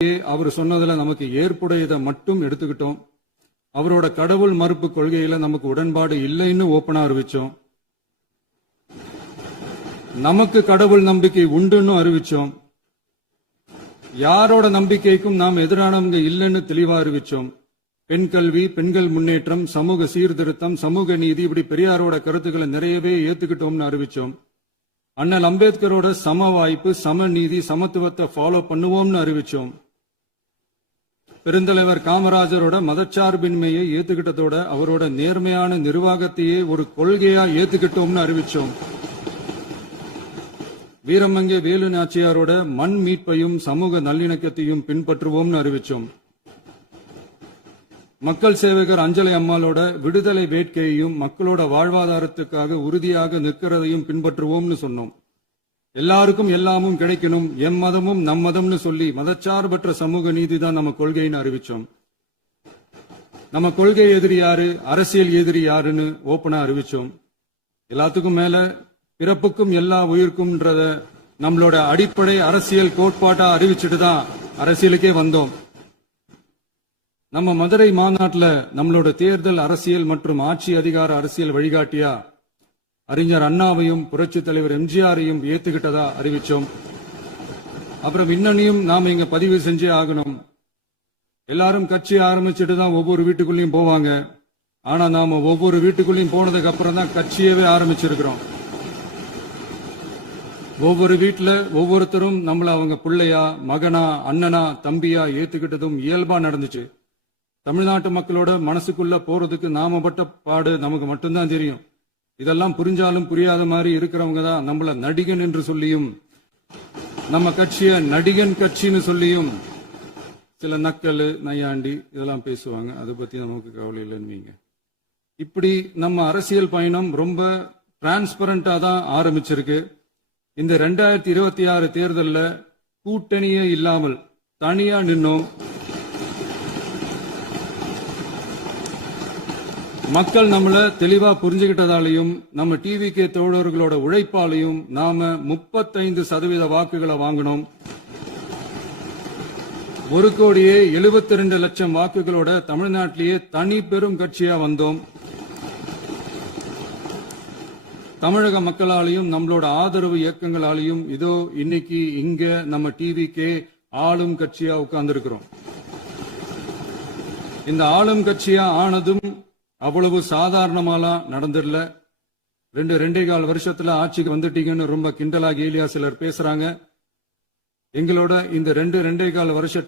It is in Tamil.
அவர் சொன்னதுல நமக்கு ஏற்புடையதை மட்டும் எடுத்துக்கிட்டோம். அவரோட கடவுள் மறுப்பு கொள்கையில நமக்கு உடன்பாடு இல்லைன்னு ஓப்பனா அறிவிச்சோம். நமக்கு கடவுள் நம்பிக்கை உண்டுன்னு அறிவிச்சோம். யாரோட நம்பிக்கைக்கும் நாம் எதிரானவங்க இல்லைன்னு தெளிவா அறிவிச்சோம். பெண் கல்வி, பெண்கள் முன்னேற்றம், சமூக சீர்திருத்தம், சமூக நீதி, இப்படி பெரியாரோட கருத்துக்களை நிறையவே ஏத்துக்கிட்டோம்னு அறிவிச்சோம். அண்ணல் அம்பேத்கரோட சம வாய்ப்பு, சம நீதி, சமத்துவத்தை ஃபாலோ பண்ணுவோம்னு அறிவிச்சோம். பெருந்தலைவர் காமராஜரோட மதச்சார்பின்மையை ஏத்துக்கிட்டதோட அவரோட நேர்மையான நிர்வாகத்தையே ஒரு கொள்கையா ஏத்துக்கிட்டோம்னு அறிவிச்சோம். வீரமங்கை வேலு நாச்சியாரோட மண் மீட்பையும் சமூக நல்லிணக்கத்தையும் பின்பற்றுவோம்னு அறிவிச்சோம். மக்கள் சேவகர் அஞ்சலை அம்மாளோட விடுதலை வேட்கையையும் மக்களோட வாழ்வாதாரத்துக்காக உறுதியாக நிற்கிறதையும் பின்பற்றுவோம்னு சொன்னோம். எல்லாருக்கும் எல்லாமும் கிடைக்கணும், எம் மதமும் நம் மதம்னு சொல்லி மதச்சார்பற்ற சமூக நீதி தான் நம்ம கொள்கைன்னு அறிவிச்சோம். நம்ம கொள்கை எதிரி யாரு, அரசியல் எதிரி யாருன்னு ஓப்பனா அறிவிச்சோம். எல்லாத்துக்கும் மேல பிறப்புக்கும் எல்லா உயிர்க்கும்ன்றத நம்மளோட அடிப்படை அரசியல் கோட்பாட்டா அறிவிச்சுட்டு தான் அரசியலுக்கே வந்தோம். நம்ம மதுரை மாநாட்டில் நம்மளோட தேர்தல் அரசியல் மற்றும் ஆட்சி அதிகார அரசியல் வழிகாட்டியா அறிஞர் அண்ணாவையும் புரட்சி தலைவர் எம்ஜிஆரையும் ஏத்துக்கிட்டதா அறிவிச்சோம். அப்புறம் இன்னனையும் நாம இங்க பதிவு செஞ்சே ஆகணும். எல்லாரும் கட்சி ஆரம்பிச்சுட்டு தான் ஒவ்வொரு வீட்டுக்குள்ளேயும் போவாங்க. ஆனா நாம ஒவ்வொரு வீட்டுக்குள்ளேயும் போனதுக்கு அப்புறம் தான் கட்சியவே ஆரம்பிச்சிருக்கிறோம். ஒவ்வொரு வீட்டுல ஒவ்வொருத்தரும் நம்மள அவங்க பிள்ளையா, மகனா, அண்ணனா, தம்பியா ஏத்துக்கிட்டதும் இயல்பா நடந்துச்சு. தமிழ்நாட்டு மக்களோட மனசுக்குள்ள போறதுக்கு நாம பட்ட பாடு நமக்கு மட்டும்தான் தெரியும். இதெல்லாம் புரிஞ்சாலும் புரியாத மாதிரி இருக்கிறவங்க தான் நம்மள நடிகன் என்று சொல்லியும் நம்ம கட்சிய நடிகன் கட்சின்னு சொல்லியும் சில நக்கல், நையாண்டி இதெல்லாம் பேசுவாங்க. அதை பத்தி நமக்கு கவலை இல்லைன்னு. இப்படி நம்ம அரசியல் பயணம் ரொம்ப டிரான்ஸ்பரண்டா தான் ஆரம்பிச்சிருக்கு. இந்த 2026 தேர்தலில் கூட்டணியே இல்லாமல் தனியா நின்னோம். மக்கள் நம்மள தெளிவா புரிஞ்சுகிட்டதாலையும் நம்ம டிவிகே தோழர்களோட உழைப்பாலையும் நாம 35% வாக்குகளை வாங்கினோம். 1,72,00,000 வாக்குகளோட தமிழ்நாட்டிலேயே தனி பெரும் கட்சியா வந்தோம். தமிழக மக்களாலையும் நம்மளோட ஆதரவு இயக்கங்களாலையும் இதோ இன்னைக்கு இங்க நம்ம டிவிகே ஆளும் கட்சியா உட்கார்ந்துருக்கிறோம். இந்த ஆளும் கட்சியா ஆனதும் அவ்வளவு சாதாரணமாலாம் நடந்துடல. 2.25 வருஷத்துல ஆட்சிக்கு வந்துட்டீங்கன்னு ரொம்ப கிண்டலா கேலியா சிலர் பேசுறாங்க. எங்களோட இந்த 2.25 வருஷ